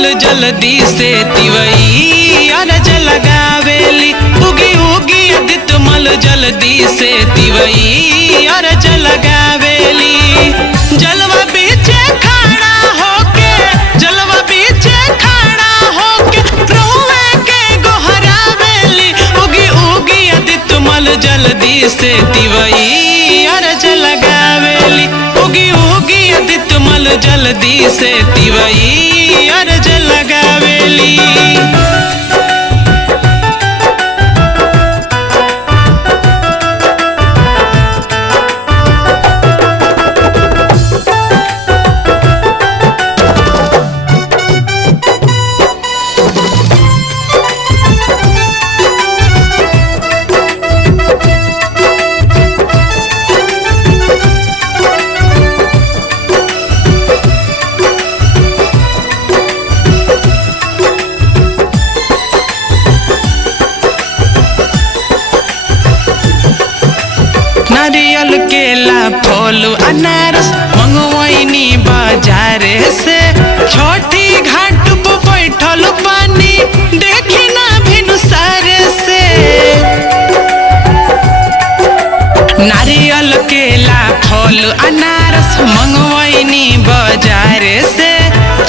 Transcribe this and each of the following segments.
मल जल्दी से तिवई अरज लगावेली। उगी उगी आदित्य मल जल्दी से तिवई अरज लगावेली। जलवा बीचे खड़ा होके, जलवा बीचे खड़ा होके रोवे के गोहरावेली। उगी उगी आदित्य मल जल्दी से तिवई अरज लगावेली। उगी उगी आदित्य मल जल्दी से तिवई अरज लगावेली। नारियल केला फल अनारस मंगवाइनी बाजार से। छोटी घाट पर बैठल पानी देखी ना भिनुसार से। नारियल केला फल अनारस मंगवाइनी बाजार से।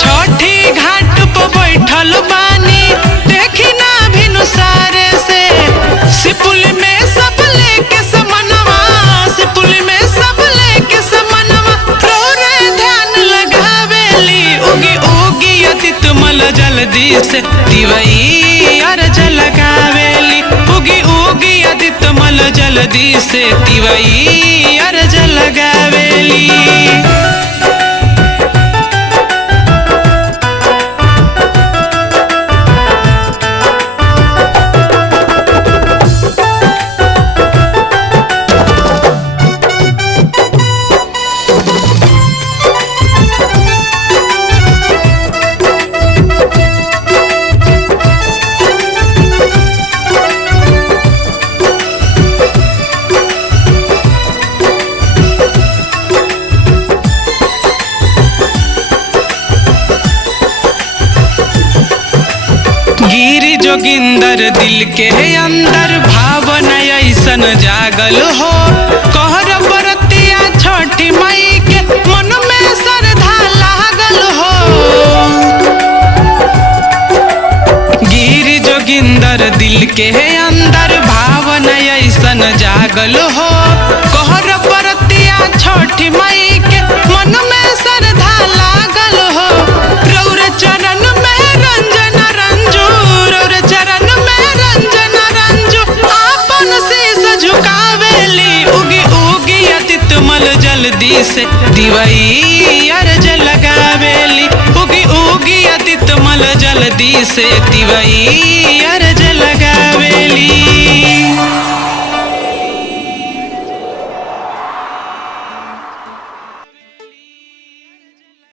छोटी घाट पर बैठल पानी देखी ना भिनुसार से। सिपुल में सब लेके समनवा, सिपुल में सब लेके समनवा रोरे ध्यान लगावेली। उगी उगी आदित्य मल जल्दी से तिवई अरज लगावेली। उगी उगी आदित्य मल जल्दी से तिवई अरज लगावेली। गिरी जोगिंदर दिल के अंदर भावना ऐसन जागल हो। कहर बरतिया छठी मई के मन में श्रद्धा लागल हो। गिरी जोगिंदर दिल के अंदर भावना ऐसन जागल हो। कहर बरतिया छठी मई के मन में श्रद्धा लागल हो। रौर चरण में रंजन रंजू, रौर चरण में रंजन रंजू आपन शीश झुकावेली। उगी उगी आदित्य मल जल्दी से तिवई अरज लगावेली। उगी उगी आदित्य मल जल्दी से तिवई अरज लगावेली।